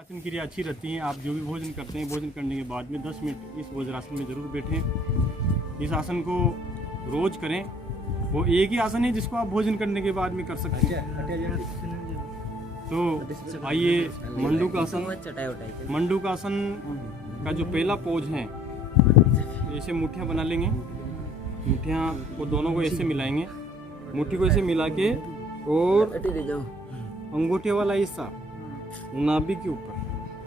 पाचन क्रिया अच्छी रहती है। आप जो भी भोजन करते हैं, भोजन करने के बाद में 10 मिनट इस वज्रासन में ज़रूर बैठें। इस आसन को रोज़ करें। वो एक ही आसन है जिसको आप भोजन करने के बाद में कर सकते हैं। तो आइए मंडूक आसन। मंडूक आसन का जो पहला पोज है, ऐसे मुट्ठियाँ बना लेंगे। मुट्ठियाँ को दोनों को ऐसे मिलाएंगे, मुट्ठी को ऐसे मिला के और अंगूठे वाला हिस्सा नाभि के ऊपर,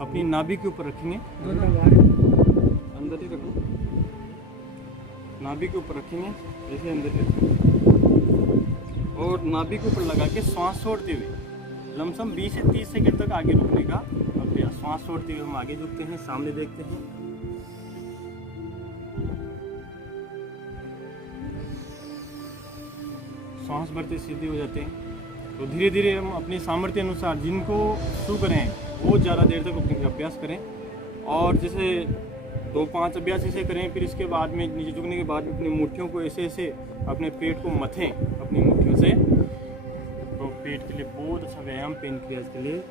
अपनी नाभि के ऊपर रखेंगे। अंदर ही रखो, नाभि के ऊपर रखेंगे, ऐसे अंदर ही रखेंगे और नाभि के ऊपर लगा के श्वास छोड़ते हुए लमसम 20 से 30 सेकंड तक आगे रुकने का अभ्यास। श्वास छोड़ते हुए हम आगे झुकते हैं, सामने देखते हैं। श्वास भरते सीधे हो जाते हैं। तो धीरे धीरे हम अपने सामर्थ्य अनुसार जिनको शुगर हैं वो ज़्यादा देर तक अपने अभ्यास करें। और जैसे 2-5 अभ्यास ऐसे करें, फिर इसके बाद में नीचे झुकने के बाद अपनी मुट्ठियों को ऐसे ऐसे अपने पेट को मथें अपनी मुट्ठियों से। तो पेट के लिए बहुत अच्छा व्यायाम, पेनक्रियाज के लिए।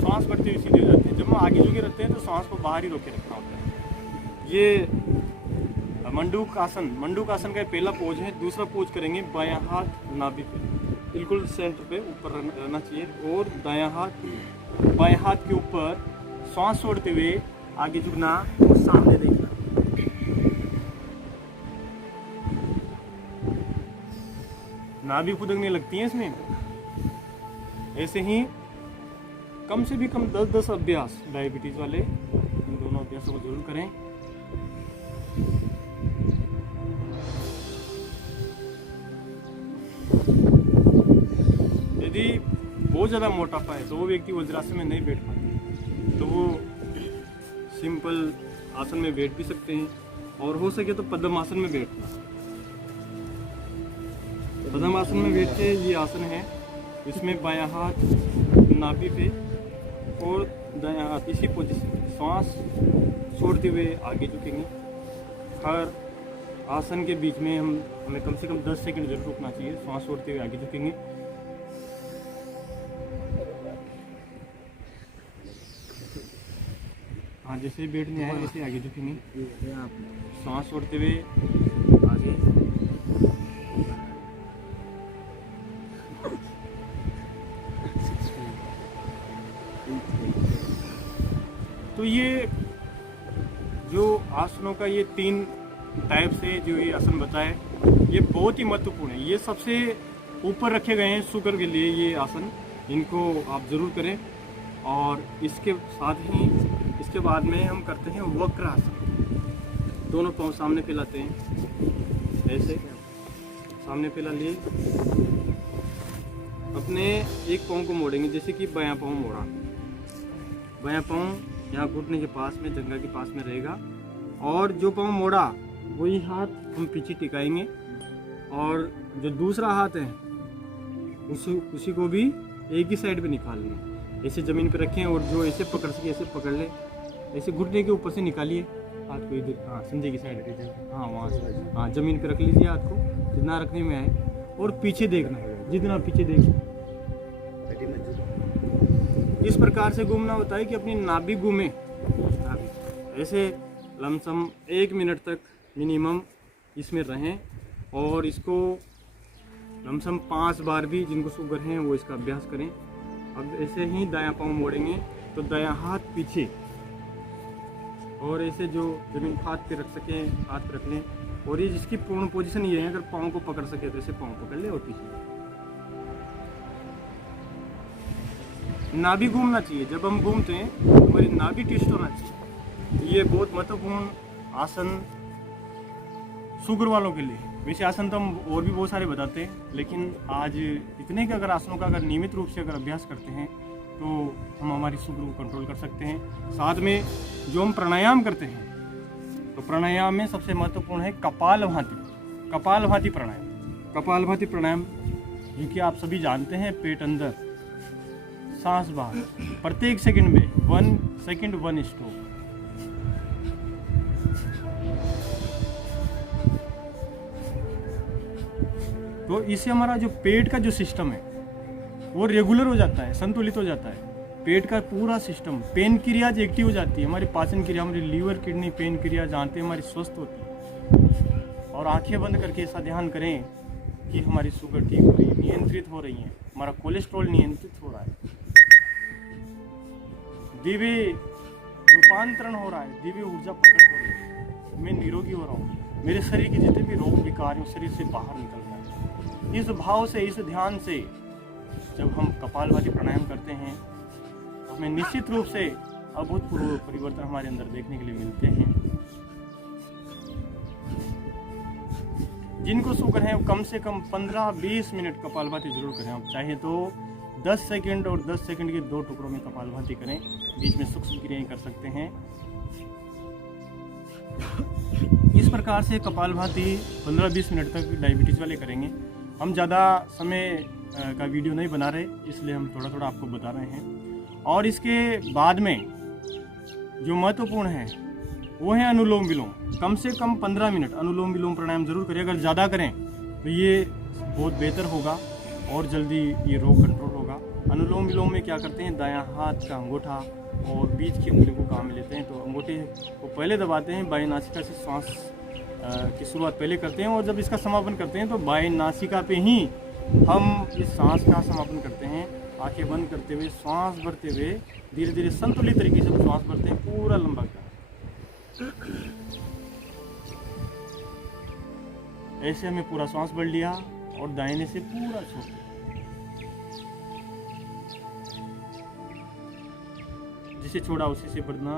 सांस भरते हुए सीधे हो जाते हैं। जब हम आगे झुके रहते हैं तो सांस को बाहर ही रोके रखना होता है। ये मंडूक आसन का पहला पोज है। दूसरा पोज करेंगे, बायां हाथ नाभि पे बिल्कुल सेंटर पे ऊपर रहना चाहिए और दायां हाथ बाएं हाथ के ऊपर श्वास छोड़ते हुए आगे झुकना और सामने देखना। नाभि खुदकने लगती है इसमें। ऐसे ही कम से भी कम 10-10 अभ्यास डायबिटीज वाले इन दोनों अभ्यासों को जरूर करें। यदि बहुत ज़्यादा मोटापा है तो वो व्यक्ति वज्रासन में नहीं बैठ पाते, तो वो सिंपल आसन में बैठ भी सकते हैं और हो सके तो पद्मासन में बैठना। पद्मासन में बैठ के ये आसन है। इसमें बायां हाथ नाभि पे और दायां हाथ इसी पोजीशन में श्वास छोड़ते हुए आगे झुकेंगे। हर आसन के बीच में हमें कम से कम 10 सेकंड जरूर रुकना चाहिए। श्वास छोड़ते हुए आगे झुकेंगे। हाँ, जैसे बैठने आए वैसे आगे झुकेंगे। श्वास छोड़ते हुए आगे। तो ये जो आसनों का ये 3 टाइप से जो ये आसन बताए, ये बहुत ही महत्वपूर्ण है। ये सबसे ऊपर रखे गए हैं शुगर के लिए ये आसन। इनको आप ज़रूर करें। और इसके साथ ही इसके बाद में हम करते हैं वक्र आसन। दोनों पाँव सामने फैलाते हैं, ऐसे सामने फैला लिए। अपने एक पाँव को मोड़ेंगे, जैसे कि बायां पाँव मोड़ा। बायां पाँव यहाँ घुटने के पास में, जंघा के पास में रहेगा। और जो पाँव मोड़ा वही हाथ हम पीछे टिकाएंगे और जो दूसरा हाथ है उसी को भी एक ही साइड पे निकाल लेंगे। ऐसे ज़मीन पे रखें और जो ऐसे पकड़ सके ऐसे पकड़ ले। ऐसे घुटने के ऊपर से निकालिए हाथ को इधर, हाँ संजय की साइड पे, हाँ वहाँ से, हाँ ज़मीन पे रख लीजिए हाथ को जितना रखने में आए और पीछे देखना है, जितना पीछे देख। इस प्रकार से घूमना होता है कि अपनी नाभि घूमे। ऐसे लमसम 1 मिनट तक मिनिमम इसमें रहें और इसको लमसम 5 बार भी जिनको शुगर हैं वो इसका अभ्यास करें। अब ऐसे ही दायां पाँव मोड़ेंगे तो दायां हाथ पीछे और ऐसे जो जमीन हाथ पे रख सकें हाथ पे रख लें। और ये जिसकी पूर्ण पोजीशन ये है, अगर पाँव को पकड़ सके तो ऐसे पाँव पकड़ ले और पीछे। नाभि घूमना चाहिए। जब हम घूमते हैं तो हमारी नाभि ट्विस्ट होना चाहिए। ये बहुत महत्वपूर्ण आसन शुगर वालों के लिए। वैसे आसन तो हम और भी बहुत सारे बताते हैं, लेकिन आज इतने के अगर आसनों का अगर नियमित रूप से अगर अभ्यास करते हैं तो हम हमारी शुगर को कंट्रोल कर सकते हैं। साथ में जो हम प्राणायाम करते हैं, तो प्राणायाम में सबसे महत्वपूर्ण है कपालभाति प्राणायाम। कपालभाति प्राणायाम जो कि आप सभी जानते हैं, पेट अंदर सांस बाहर, प्रत्येक सेकंड में 1 सेकंड 1 स्ट्रोक। तो इससे हमारा जो पेट का जो सिस्टम है वो रेगुलर हो जाता है, संतुलित हो जाता है। पेट का पूरा सिस्टम, पेन क्रियाज एक्टिव हो जाती है, हमारी पाचन क्रिया, हमारी लीवर किडनी पेन क्रिया जानते हैं हमारी स्वस्थ होती है। और आंखें बंद करके ऐसा ध्यान करें कि हमारी शुगर ठीक हो रही है, नियंत्रित हो रही है, हमारा कोलेस्ट्रॉल नियंत्रित हो रहा है, दिव्य रूपांतरण हो रहा है, दिव्य ऊर्जा प्रकट हो रही है, मैं निरोगी हो रहा हूँ, मेरे शरीर के जितने भी रोग विकार हैं शरीर से बाहर निकल रहा है। इस भाव से, इस ध्यान से जब हम कपालभाति प्राणायाम करते हैं तो हमें निश्चित रूप से अभूतपूर्व परिवर्तन हमारे अंदर देखने के लिए मिलते हैं। जिनको शुगर है वो कम से कम 15-20 मिनट कपालभाति जरूर करें। आप चाहे तो 10 सेकंड और 10 सेकंड के 2 टुकड़ों में कपालभाति करें, बीच में सूक्ष्म क्रियाएं कर सकते हैं। इस प्रकार से कपालभाति 15-20 मिनट तक डायबिटीज़ वाले करेंगे। हम ज़्यादा समय का वीडियो नहीं बना रहे, इसलिए हम थोड़ा थोड़ा आपको बता रहे हैं। और इसके बाद में जो महत्वपूर्ण है वो है अनुलोम विलोम। कम से कम 15 मिनट अनुलोम विलोम प्राणायाम जरूर करें। अगर ज़्यादा करें तो ये बहुत बेहतर होगा और जल्दी ये रोग कंट्रोल होगा। अनुलोम विलोम में क्या करते हैं, दायां हाथ का अंगूठा और बीच की उंगली को काम में लेते हैं, तो अंगूठे को पहले दबाते हैं, बाएं नासिका से सांस की शुरुआत पहले करते हैं और जब इसका समापन करते हैं तो बाएं नासिका पे ही हम इस सांस का समापन करते हैं। आंखें बंद करते हुए श्वास भरते हुए धीरे धीरे संतुलित तरीके से श्वास भरते हैं, पूरा लंबा कर। ऐसे हमें पूरा सांस भर लिया और दाहिने से पूरा छोड़ दिया। जिसे छोड़ा उसी से बढ़ना।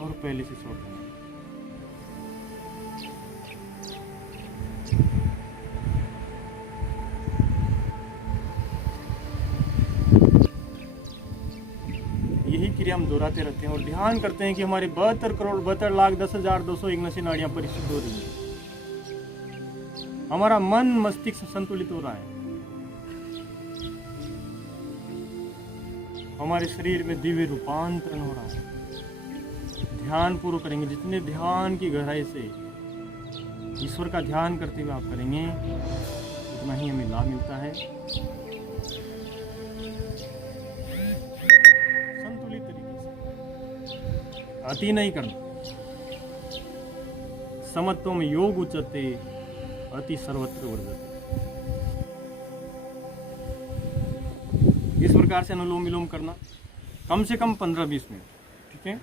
और पहले से छोड़ देना। यही क्रिया हम दोहराते रहते हैं और ध्यान करते हैं कि हमारे 72 करोड़ 72 लाख 10,279 नाड़ियां परिशुद्ध हो रही है। हमारा मन मस्तिष्क संतुलित हो रहा है। हमारे शरीर में दिव्य रूपांतरण हो रहा है। ध्यान पूर्वक करेंगे, जितने ध्यान की गहराई से ईश्वर का ध्यान करते हुए आप करेंगे उतना ही हमें लाभ मिलता है। संतुलित तरीके से, अति नहीं करना। समत्वम योग उच्यते अति सर्वत्र वर्जते। इस प्रकार से अनुलोम विलोम करना कम से कम 15-20 मिनट, ठीक है।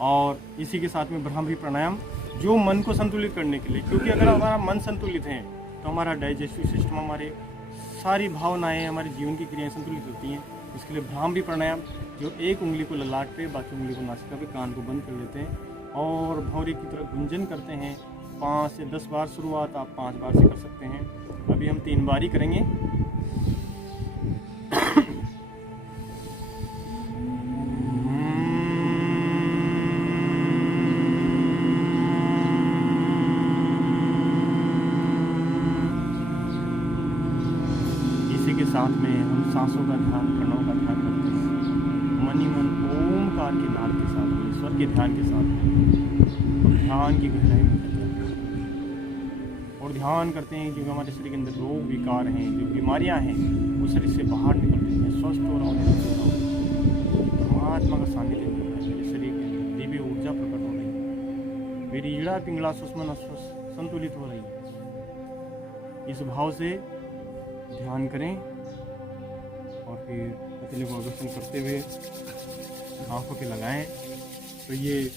और इसी के साथ में ब्राह्मी प्राणायाम, जो मन को संतुलित करने के लिए, क्योंकि अगर हमारा मन संतुलित है तो हमारा डाइजेस्टिव सिस्टम, हमारे सारी भावनाएं, हमारे जीवन की क्रियाएं संतुलित होती हैं। इसके लिए ब्राह्मी प्राणायाम, जो एक उंगली को ललाट पे, बाकी उंगली को नासिका पे, कान को बंद कर लेते हैं और भौरे की तरफ गुंजन करते हैं। 5 से 10 बार, शुरुआत आप 5 बार से कर सकते हैं। अभी हम 3 बार ही करेंगे। के साथ में हम सांसों का ध्यान, प्रणव का ध्यान करते हैं। मन ही मन ओमकार के नाद के साथ, ईश्वर के ध्यान के साथ हम ध्यान की गहराई में करते हैं और ध्यान करते हैं क्योंकि हमारे शरीर के अंदर रोग विकार हैं, जो बीमारियां हैं, वो शरीर से बाहर निकल रही हैं। स्वस्थ हो रहा हूँ, परमात्मा का सानिध्य मिल रहा है, मेरे शरीर के अंदर दिव्य ऊर्जा प्रकट हो रही है, मेरी ईड़ा पिंगला सुषमन संतुलित हो रही है। इस भाव से ध्यान करें और फिर पतले को आकर्षण करते हुए आंखों पे लगाएं। तो ये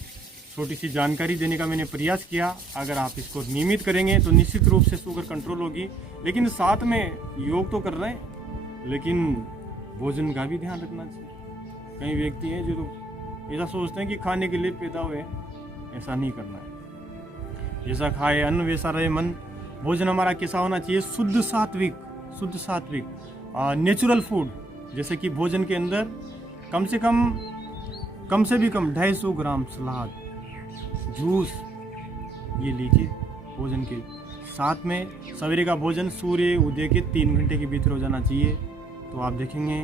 छोटी सी जानकारी देने का मैंने प्रयास किया। अगर आप इसको नियमित करेंगे तो निश्चित रूप से शुगर कंट्रोल होगी। लेकिन साथ में योग तो कर रहे हैं, लेकिन भोजन का भी ध्यान रखना चाहिए। कई व्यक्ति हैं जो तो ऐसा सोचते हैं कि खाने के लिए पैदा हुए, ऐसा नहीं करना है। जैसा खाए अन्न वैसा रहे मन। भोजन हमारा कैसा होना चाहिए, शुद्ध सात्विक, नेचुरल फूड। जैसे कि भोजन के अंदर कम से भी कम 250 ग्राम सलाद, जूस ये लीजिए भोजन के साथ में। सवेरे का भोजन सूर्य उदय के 3 घंटे के भीतर हो जाना चाहिए। तो आप देखेंगे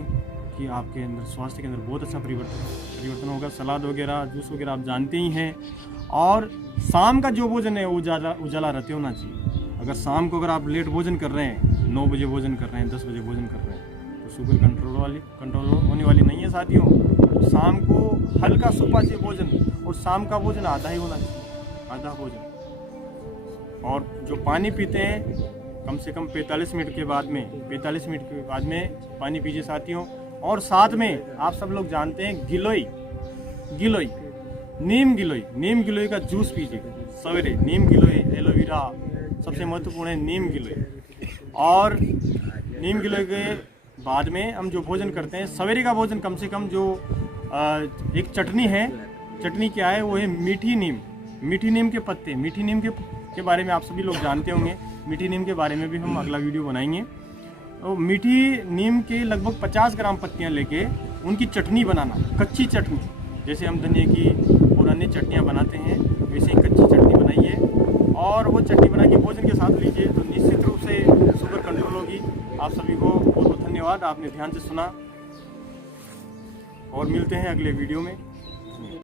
कि आपके अंदर स्वास्थ्य के अंदर बहुत अच्छा परिवर्तन होगा। सलाद वगैरह, जूस वगैरह आप जानते ही हैं। और शाम का जो भोजन है उजाला रहते होना चाहिए। अगर शाम को अगर आप लेट भोजन कर रहे हैं, 9 बजे भोजन कर रहे हैं, 10 बजे भोजन कर रहे हैं, तो शुगर कंट्रोल होने वाली नहीं है साथियों। तो शाम को हल्का सुपाच्य भोजन, और शाम का भोजन आधा ही होना चाहिए, आधा भोजन। और जो पानी पीते हैं कम से कम 45 मिनट के बाद में पानी पीजिए साथियों। और साथ में आप सब लोग जानते हैं गिलोय नीम गिलोय का जूस पीजिए सवेरे। नीम गिलोय, एलोवेरा, सबसे महत्वपूर्ण है नीम गिलोय। और नीम गिलोय के बाद में हम जो भोजन करते हैं, सवेरे का भोजन कम से कम जो एक चटनी है, चटनी क्या है, वो है मीठी नीम के पत्ते। मीठी नीम के बारे में आप सभी लोग जानते होंगे। मीठी नीम के बारे में भी हम अगला वीडियो बनाएंगे। तो मीठी नीम के लगभग 50 ग्राम पत्तियां लेके उनकी चटनी बनाना, कच्ची चटनी, जैसे हम धनिया की और अन्य चटनियाँ बनाते हैं, वैसे ही कच्ची चटनी बनाइए और वो चटनी बना के भोजन के साथ लीजिए, तो निश्चित रूप से शुगर कंट्रोल होगी। आप सभी को बहुत बहुत धन्यवाद, आपने ध्यान से सुना, और मिलते हैं अगले वीडियो में।